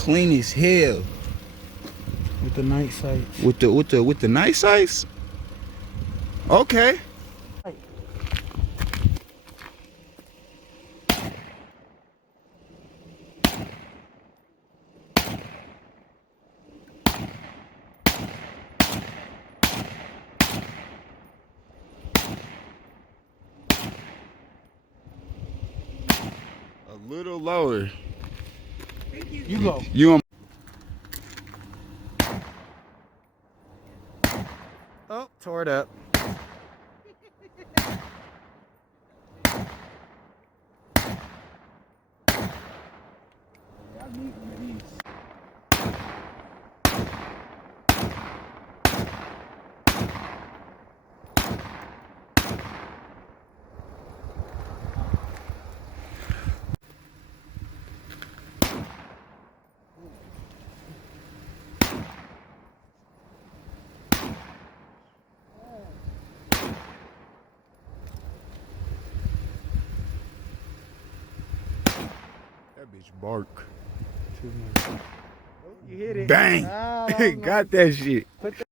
clean as hell. With the night sights. With the night sights? Okay. A little lower. You go. You on? Oh, tore it up. That bitch bark. You hit it. Bang! Ah, Got that shit.